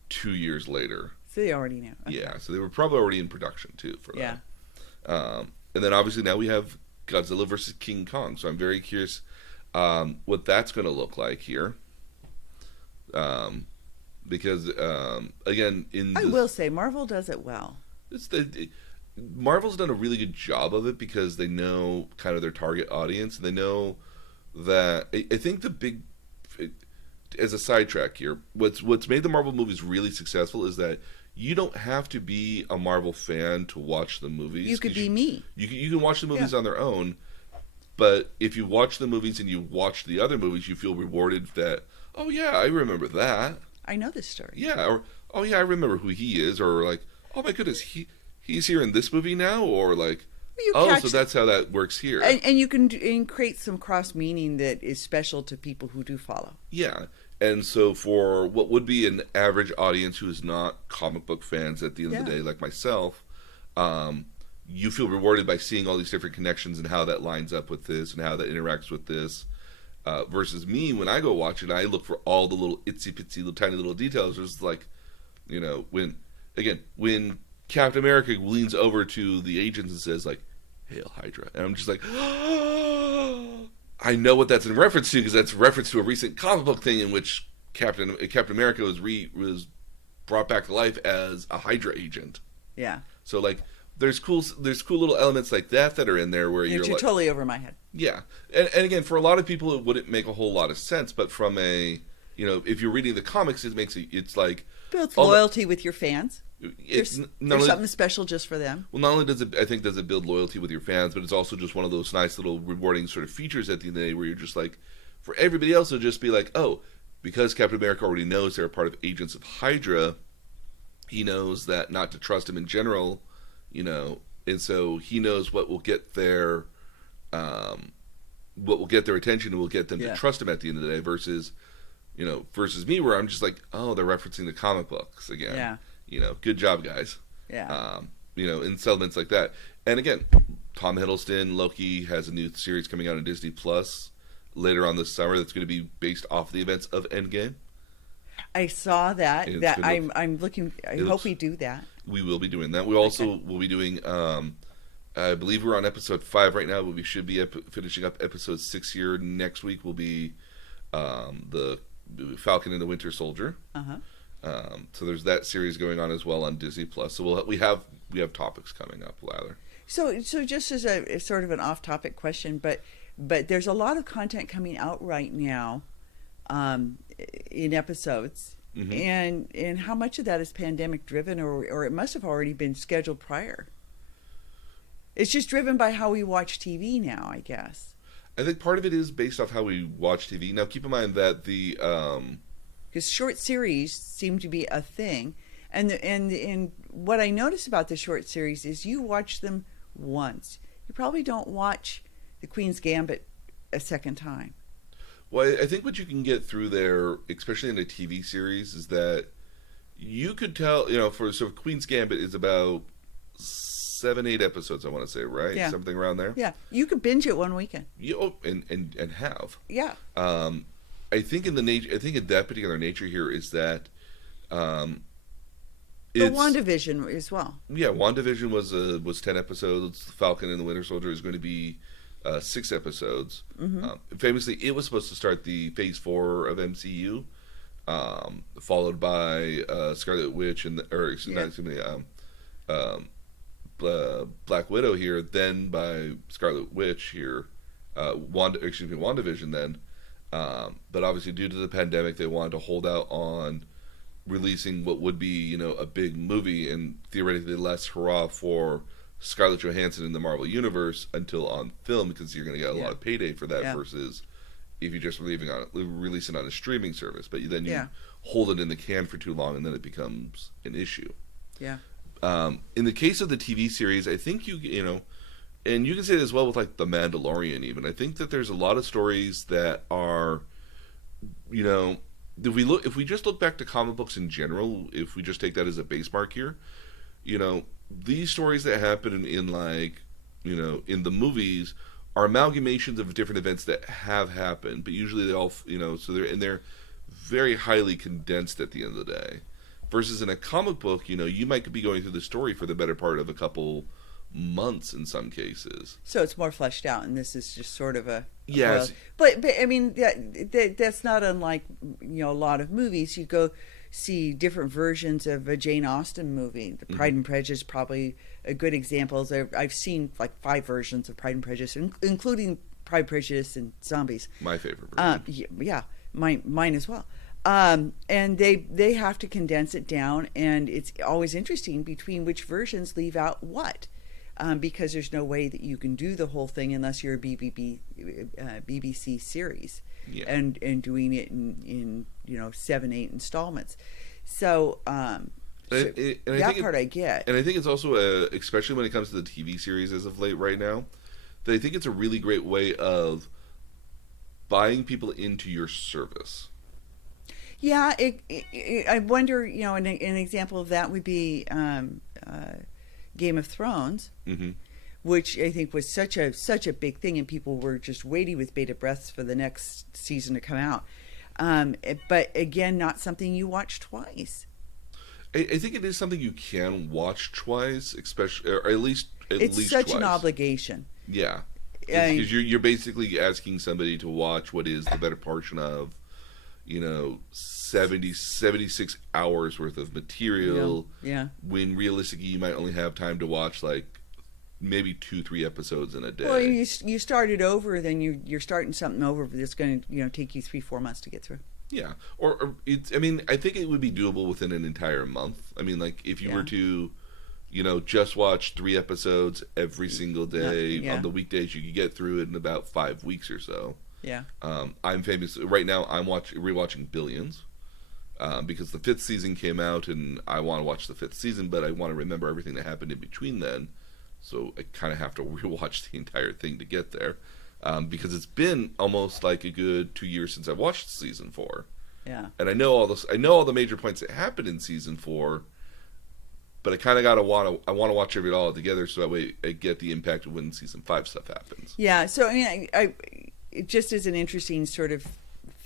2 years later. So they already knew. Okay. Yeah, so they were probably already in production too for that. Yeah. And then obviously now we have Godzilla versus King Kong. So I'm very curious what that's going to look like here. Because again, I will say Marvel does it well. Marvel's done a really good job of it because they know kind of their target audience, and they know that I think the big, as a sidetrack here, what's made the Marvel movies really successful is that you don't have to be a Marvel fan to watch the movies. You could be me. You can watch the movies on their own, but if you watch the movies and you watch the other movies, you feel rewarded that, oh yeah, I remember that. I know this story. Yeah, or oh yeah, I remember who he is, or like, oh my goodness, he's here in this movie now, or like, so that's how that works here. And you can create some cross meaning that is special to people who do follow. Yeah, And so for what would be an average audience who is not comic book fans at the end of the Yeah. day, like myself, you feel rewarded by seeing all these different connections and how that lines up with this and how that interacts with this. Versus me, when I go watch it, I look for all the little itsy bitsy, little tiny little details. There's like, when Captain America leans over to the agents and says like, "Hail Hydra," and I'm just like, I know what that's in reference to because that's a reference to a recent comic book thing in which Captain America was brought back to life as a Hydra agent. Yeah. So like, there's cool little elements like that are in there where You're you're like, totally over my head. yeah, and again, for a lot of people, it wouldn't make a whole lot of sense. But from if you're reading the comics, it's like Builds loyalty with your fans. it's There's something special just for them. well, not only does it build loyalty with your fans, but it's also just one of those nice little rewarding sort of features at the end of the day where you're just like, for everybody else, it'll just be like, oh, because Captain America already knows they're a part of Agents of Hydra, he knows that not to trust him in general, and so he knows what will get their attention and will get them to trust him at the end of the day versus me where I'm just like, oh, they're referencing the comic books again. Yeah. Good job, guys. Yeah. In settlements like that. And again, Tom Hiddleston, Loki, has a new series coming out on Disney Plus later on this summer that's going to be based off the events of Endgame. I saw that. I'm looking. I hope we do that. We will be doing that. We also will be doing. I believe we're on episode 5 right now, but we should be finishing up episode 6 here next week. Will be the Falcon and the Winter Soldier. So there's that series going on as well on Disney Plus. So we have topics coming up, rather. So just as a sort of an off-topic question, but there's a lot of content coming out right now, in episodes, and how much of that is pandemic driven, or it must have already been scheduled prior. It's just driven by how we watch TV now, I guess. I think part of it is based off how we watch TV. Now, keep in mind that because short series seem to be a thing, and what I notice about the short series is you watch them once. You probably don't watch the Queen's Gambit a second time. Well, I think what you can get through there, especially in a TV series, is that you could tell, so Queen's Gambit is about 7-8 episodes, I want to say, right? Yeah. Something around there. Yeah, you could binge it one weekend. And have. Yeah. I think in that particular nature here is that The WandaVision as well. Yeah, WandaVision was 10 episodes. Falcon and the Winter Soldier is going to be 6 episodes. Famously, it was supposed to start the Phase 4 of MCU, followed by Scarlet Witch Black Widow here, then by Scarlet Witch here, WandaVision then. But obviously, due to the pandemic, they wanted to hold out on releasing what would be, a big movie and theoretically less hurrah for Scarlett Johansson in the Marvel Universe until on film, because you're going to get a lot of payday for that versus if you just release it on a streaming service. But then you hold it in the can for too long and then it becomes an issue. Yeah. In the case of the TV series, I think and you can say it as well with like The Mandalorian even. I think that there's a lot of stories that are, if we just look back to comic books in general, if we just take that as a base mark here, these stories that happen in the movies are amalgamations of different events that have happened, but usually they all, so they're very highly condensed at the end of the day. Versus in a comic book, you might be going through the story for the better part of a couple months in some cases. So it's more fleshed out, and this is just sort of a yes. But I mean that's not unlike a lot of movies. You go see different versions of a Jane Austen movie. The Pride and Prejudice probably a good example. I've seen like 5 versions of Pride and Prejudice, including Pride, Prejudice, and Zombies. My favorite version. Yeah, mine as well. And they have to condense it down, and it's always interesting between which versions leave out what, because there's no way that you can do the whole thing unless you're a BBC series, and doing it in 7-8 installments. So I get. And I think it's also especially when it comes to the TV series as of late right now, that I think it's a really great way of buying people into your service. Yeah, I wonder, an example of that would be Game of Thrones, Mm-hmm. which I think was such a big thing, and people were just waiting with bated breaths for the next season to come out. But again, not something you watch twice. I think it is something you can watch twice, especially, or at It's least such twice. an obligation. Yeah, I, because you're basically asking somebody to watch what is the better portion of 76 hours worth of material, yeah. when realistically you might only have time to watch like maybe 2-3 episodes in a day. Well, you start it over, then you're starting something over that's going to take you 3-4 months to get through. Yeah, or it's. I mean, I think it would be doable within an entire month. I mean, like if you Yeah. were to, just watch 3 episodes every single day Yeah. on the weekdays, you could get through it in about 5 weeks or so. Yeah. I'm famous right now. I'm rewatching Billions, because the 5th season came out, and I want to watch the 5th season, but I want to remember everything that happened in between then. So I kind of have to rewatch the entire thing to get there. Because it's been almost like a good 2 years since I watched season 4, Yeah. and I know all this. I know all the major points that happened in season 4, but I kind of I want to watch it all together, so that way I get the impact of when season 5 stuff happens. Yeah. So I mean, it just is an interesting sort of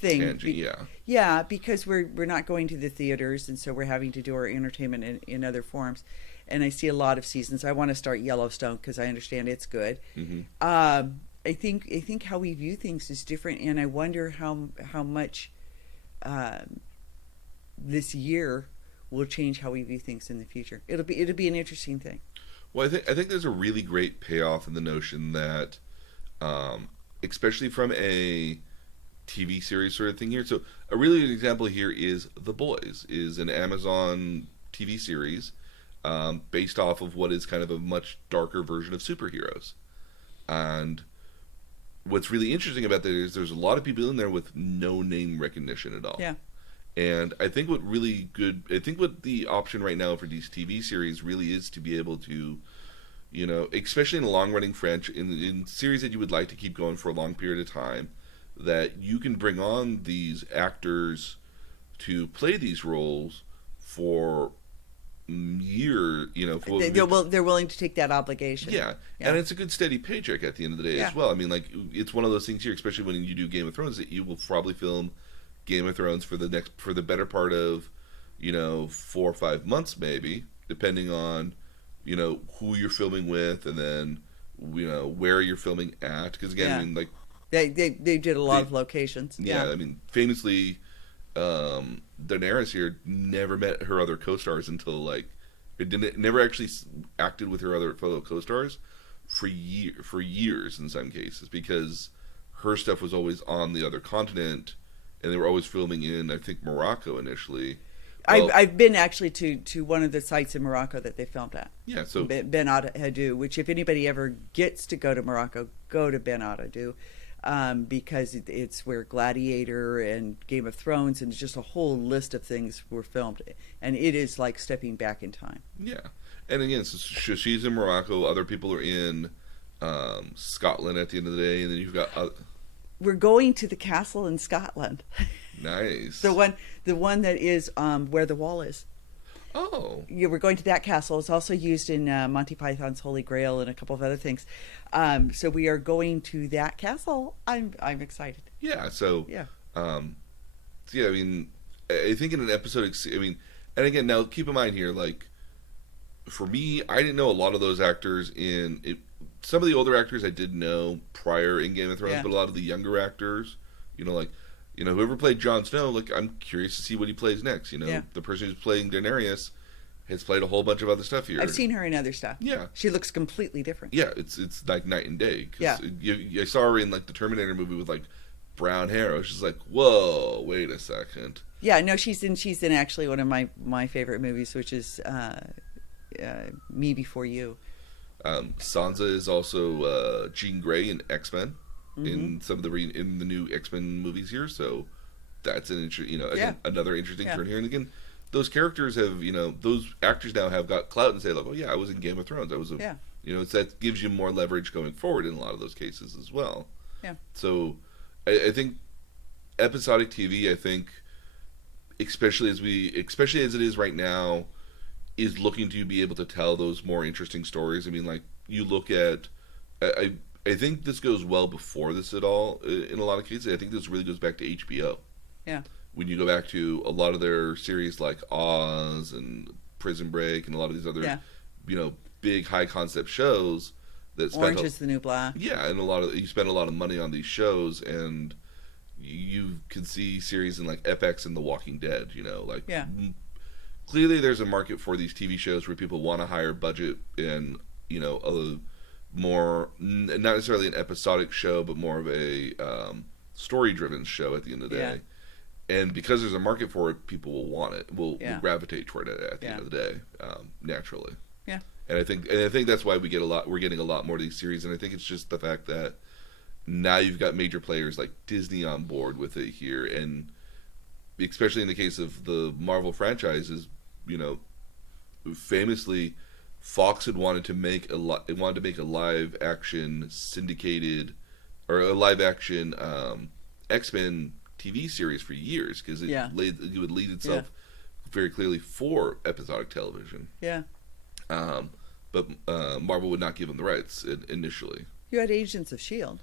thing. Tangent, yeah. Yeah, because we're not going to the theaters, and so we're having to do our entertainment in other forms. And I see a lot of seasons. I want to start Yellowstone because I understand it's good. Mm-hmm. I think how we view things is different, and I wonder how much this year will change how we view things in the future. It'll be an interesting thing. Well, I think there's a really great payoff in the notion that, especially from a TV series sort of thing here. So a really good example here is The Boys, is an Amazon TV series, based off of what is kind of a much darker version of superheroes. And what's really interesting about that is there's a lot of people in there with no name recognition at all. Yeah. And I think what the option right now for these TV series really is to be able to, especially in a long running franchise, in series that you would like to keep going for a long period of time, that you can bring on these actors to play these roles for year, They're willing to take that obligation. yeah. And it's a good steady paycheck at the end of the day Yeah. as well. I mean, like, it's one of those things here, especially when you do Game of Thrones, that you will probably film Game of Thrones for the better part of 4 or 5 months, maybe, depending on who you're filming with, and then where you're filming at, because again, Yeah. I mean, like, they did a lot of locations. yeah, I mean, famously, Daenerys here never met her other co-stars until never actually acted with her other fellow co-stars for years in some cases, because her stuff was always on the other continent, and they were always filming in, I think, Morocco initially. Well, I've been actually to one of the sites in Morocco that they filmed at. yeah, so Ben Hadou, which if anybody ever gets to go to Morocco, go to Ben Hadou. Because it's where Gladiator and Game of Thrones and just a whole list of things were filmed, and it is like stepping back in time. yeah, and again, so she's in Morocco. Other people are in Scotland at the end of the day, and then you've got We're going to the castle in Scotland, nice the one that is where the wall is. Oh, Yeah, we're going to that castle. It's also used in Monty Python's Holy Grail and a couple of other things. So we are going to that castle. I'm excited. yeah. So Yeah. yeah. I mean, I think in an episode, I mean, and again, now keep in mind here, like, for me, I didn't know a lot of those actors in it. Some of the older actors I did know prior in Game of Thrones, Yeah. but a lot of the younger actors, whoever played Jon Snow, like, I'm curious to see what he plays next. Yeah. The person who's playing Daenerys has played a whole bunch of other stuff here. I've seen her in other stuff. Yeah. She looks completely different. Yeah, it's like night and day. 'Cause Yeah. I saw her in like the Terminator movie with like brown hair. I was just like, whoa, wait a second. Yeah, no, she's in actually one of my favorite movies, which is Me Before You. Sansa is also Jean Grey in X-Men, in some of in the new X-Men movies here. So that's an another interesting turn here. And again, those characters have those actors now have got clout and say like, oh yeah, I was in Game of Thrones. I was that gives you more leverage going forward in a lot of those cases as well. Yeah. So I think episodic TV, I think especially as it is right now, is looking to be able to tell those more interesting stories. I mean, like you look at, I think this goes well before this at all in a lot of cases. I think this really goes back to HBO. Yeah. When you go back to a lot of their series like Oz and Prison Break and a lot of these other, Yeah. big high concept shows that spent Orange is the New Black. yeah, and you spend a lot of money on these shows, and you can see series in like FX and The Walking Dead. Like Yeah. Clearly there's a market for these TV shows where people want a higher budget and a more not necessarily an episodic show, but more of a story driven show at the end of the day. And because there's a market for it, people will want it. Will gravitate toward it at the end of the day, naturally. Yeah. And I think that's why we're getting a lot more of these series. And I think it's just the fact that now you've got major players like Disney on board with it here, and especially in the case of the Marvel franchises, famously, Fox had wanted to make a live action syndicated or a live action X-Men TV series for years, because it would lead itself very clearly for episodic television. Yeah. But Marvel would not give them the rights initially. You had Agents of S.H.I.E.L.D.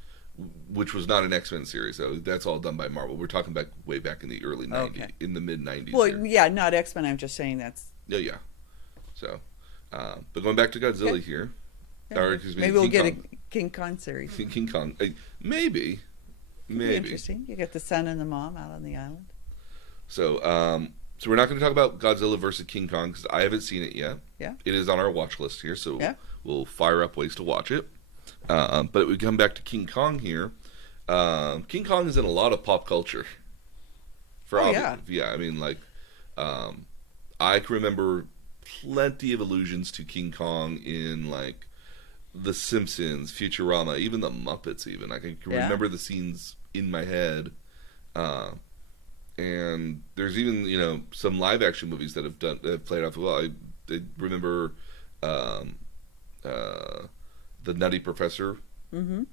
Which was not an X-Men series, though. That's all done by Marvel. We're talking way back in the early 90s, in the mid-90s. Well, here. yeah, not X-Men. I'm just saying that's... Yeah. So, but going back to Godzilla here. Yeah. Or, excuse me, maybe we'll King get Kong. a King Kong series. King Kong. Maybe. Interesting. You get the son and the mom out on the island. So we're not going to talk about Godzilla versus King Kong because I haven't seen it yet. Yeah. It is on our watch list here, so we'll fire up ways to watch it. But we come back to King Kong here. King Kong is in a lot of pop culture. I mean, like, I can remember plenty of allusions to King Kong in, like, The Simpsons, Futurama, even The Muppets even. I can remember the scenes in my head. And there's even, some live action movies that have played off well. I remember The Nutty Professor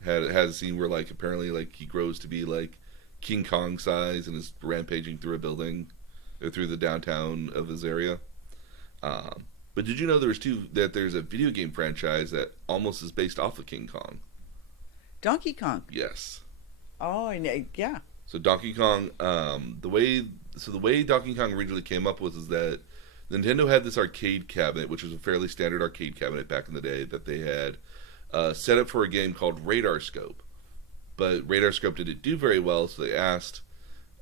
had a scene where, like, apparently, like, he grows to be, like, King Kong size and is rampaging through a building or through the downtown of his area. But did you know there's a video game franchise that almost is based off of King Kong? Donkey Kong. Yes. Oh, yeah. So Donkey Kong, the way Donkey Kong originally came up was that Nintendo had this arcade cabinet, which was a fairly standard arcade cabinet back in the day, that they had set up for a game called Radar Scope. But Radar Scope didn't do very well, so they asked,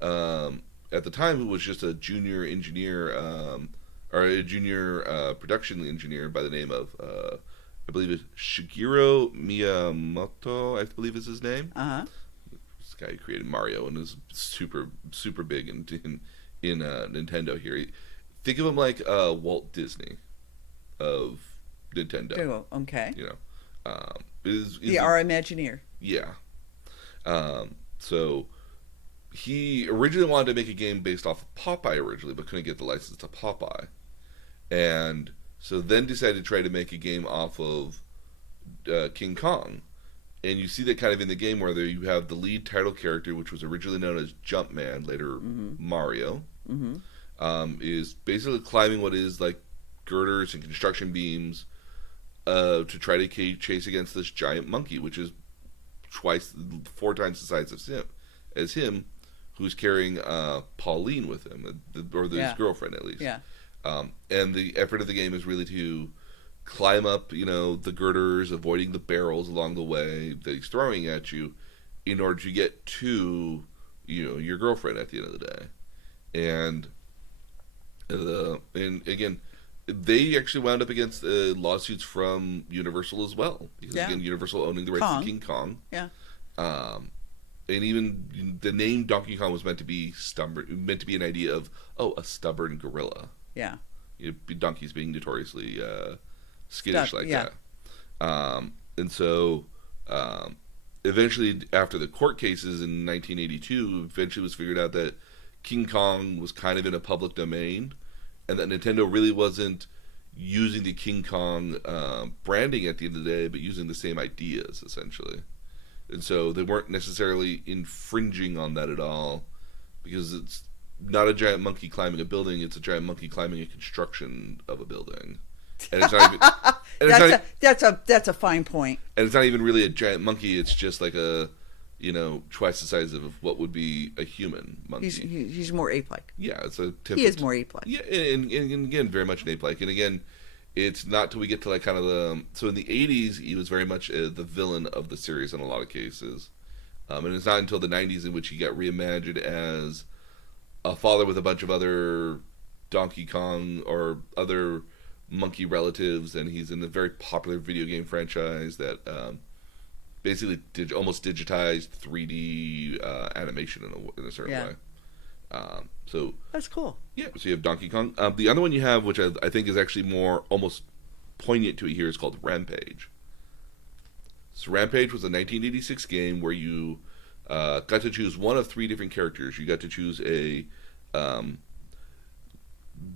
at the time, who was just a junior engineer, or a junior production engineer by the name of, I believe it's Shigeru Miyamoto, I believe is his name. Uh-huh. This guy who created Mario and is super, super big in Nintendo here. Think of him like Walt Disney of Nintendo. Oh, okay. Our Imagineer. Yeah. So he originally wanted to make a game based off of Popeye originally, but couldn't get the license to Popeye. And so then decided to try to make a game off of King Kong. And you see that kind of in the game where you have the lead title character, which was originally known as Jumpman, later Mario, is basically climbing what is like girders and construction beams to try to chase against this giant monkey, which is 4 times the size as him, who's carrying Pauline with him, or his girlfriend at least. Yeah. And the effort of the game is really to climb up, the girders, avoiding the barrels along the way that he's throwing at you, in order to get to, your girlfriend at the end of the day. And again, they actually wound up against lawsuits from Universal as well, because again, Universal owning the rights to King Kong. Yeah. And even the name Donkey Kong was meant to be an idea of a stubborn gorilla. Yeah. Donkeys being notoriously skittish that. And so eventually, after the court cases in 1982, eventually was figured out that King Kong was kind of in a public domain, and that Nintendo really wasn't using the King Kong branding at the end of the day, but using the same ideas, essentially. And so they weren't necessarily infringing on that at all, because not a giant monkey climbing a building; it's a giant monkey climbing a construction of a building, and it's not even. And That's a fine point. And it's not even really a giant monkey; it's just like a, twice the size of what would be a human monkey. He's more ape-like. Yeah, it's a. He is more ape-like. Yeah, and again, very much an ape-like, and again. It's not till we get to like kind of the... So in the 80s, he was very much the villain of the series in a lot of cases. And it's not until the 90s in which he got reimagined as a father with a bunch of other Donkey Kong or other monkey relatives. And he's in a very popular video game franchise that basically almost digitized 3D animation in a certain way. So that's cool. Yeah, so you have Donkey Kong. The other one you have, which I think is actually more almost poignant to it here, is called Rampage. So Rampage was a 1986 game where you got to choose one of 3 different characters. You got to choose a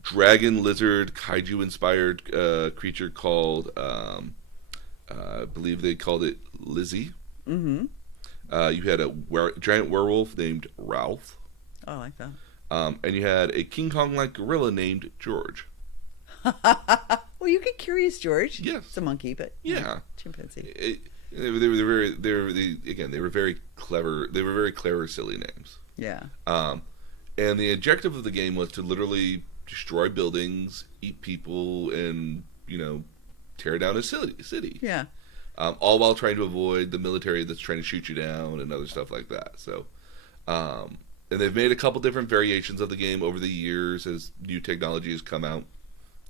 dragon, lizard, kaiju-inspired creature called, I believe they called it Lizzie. Mm-hmm. You had a giant werewolf named Ralph. Oh, I like that. And you had a King Kong-like gorilla named George. Well, you get Curious George. Yes, it's a monkey, but chimpanzee. They were very clever. They were very clever, silly names. Yeah. And the objective of the game was to literally destroy buildings, eat people, and tear down a city. Yeah. All while trying to avoid the military that's trying to shoot you down and other stuff like that. So. And they've made a couple different variations of the game over the years as new technology has come out.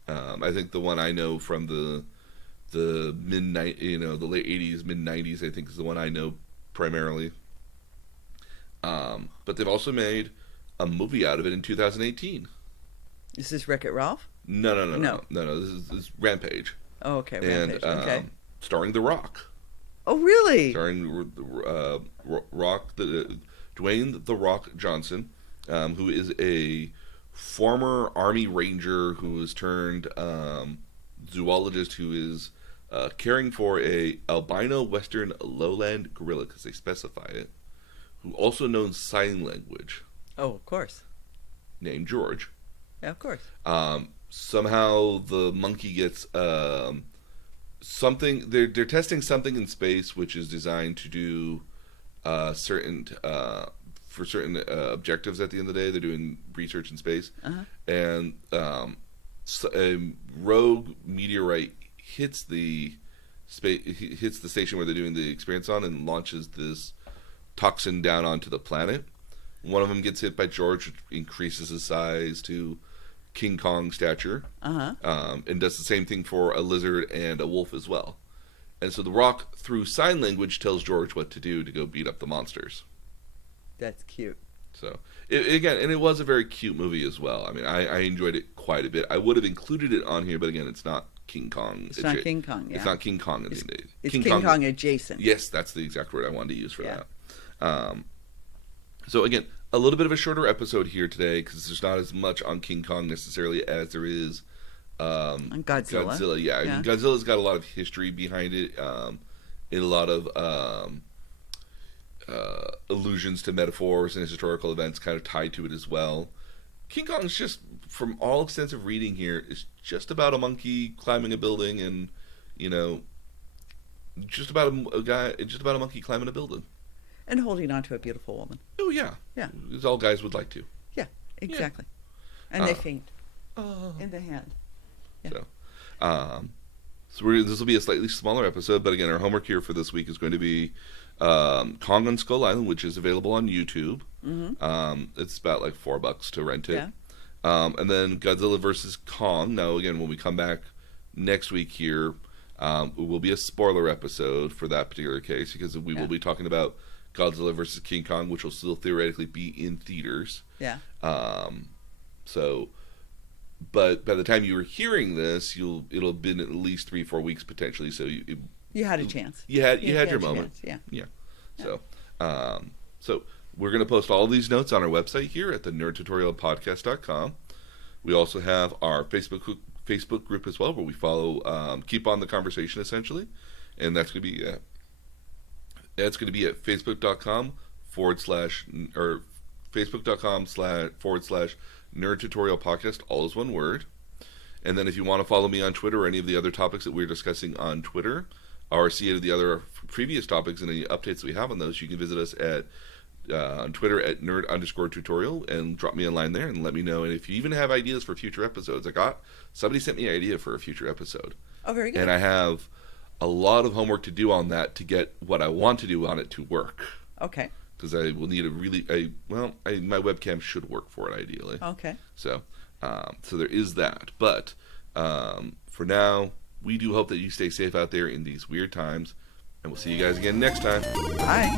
I think the one I know from the the late 80s, mid 90s, I think is the one I know primarily. But they've also made a movie out of it in 2018. Is this Wreck-It Ralph? No. This is Rampage. Oh, okay, Rampage. And okay. Starring The Rock. Oh, really? Starring Rock, Dwayne The Rock Johnson, who is a former Army Ranger who has turned zoologist who is caring for a albino Western lowland gorilla, because they specify it, who also knows sign language. Oh, of course. Named George. Yeah, of course. Somehow the monkey gets something. They're testing something in space which is designed to do certain objectives. At the end of the day, they're doing research in space, and a rogue meteorite hits the station where they're doing the experience on, and launches this toxin down onto the planet. One of them gets hit by George, which increases his size to King Kong stature, and does the same thing for a lizard and a wolf as well. And so The Rock, through sign language, tells George what to do to go beat up the monsters. That's cute. So, it was a very cute movie as well. I mean, I enjoyed it quite a bit. I would have included it on here, but again, it's not King Kong. It's not King Kong, yeah. It's not King Kong. It's King Kong adjacent. Yes, that's the exact word I wanted to use for that. So again, a little bit of a shorter episode here today, because there's not as much on King Kong necessarily as there is on Godzilla. Godzilla, I mean, Godzilla's got a lot of history behind it, in a lot of allusions to metaphors and historical events kind of tied to it as well. King Kong's just, from all extensive reading here, is just about a monkey climbing a building, and just about a monkey climbing a building. And holding on to a beautiful woman. Oh, yeah. Yeah. As all guys would like to. Yeah, exactly. Yeah. And they faint. In the hand. Yeah. So this will be a slightly smaller episode, but again, our homework here for this week is going to be Kong on Skull Island, which is available on YouTube. It's about like $4 to rent it. Yeah. And then Godzilla vs. Kong. Now, again, when we come back next week here, it will be a spoiler episode for that particular case, because we will be talking about Godzilla vs. King Kong, which will still theoretically be in theaters. Yeah. But by the time you were hearing this, it'll have been at least 3-4 weeks potentially. So you had a chance. You had your moment. Chance. Yeah. So we're going to post all these notes on our website here at the nerdtutorialpodcast.com. We also have our Facebook group as well, where we follow, keep on the conversation essentially, and that's going to be at facebook.com/ Facebook.com//nerd tutorial podcast, all is one word. And then if you want to follow me on Twitter or any of the other topics that we're discussing on Twitter, or see any of the other previous topics and any updates that we have on those, you can visit us at on Twitter at nerd_tutorial and drop me a line there and let me know. And if you even have ideas for future episodes, somebody sent me an idea for a future episode. Oh, very good. And I have a lot of homework to do on that to get what I want to do on it to work. Okay. Because I will need my webcam should work for it ideally. Okay. So there is that. But for now, we do hope that you stay safe out there in these weird times. And we'll see you guys again next time. Bye.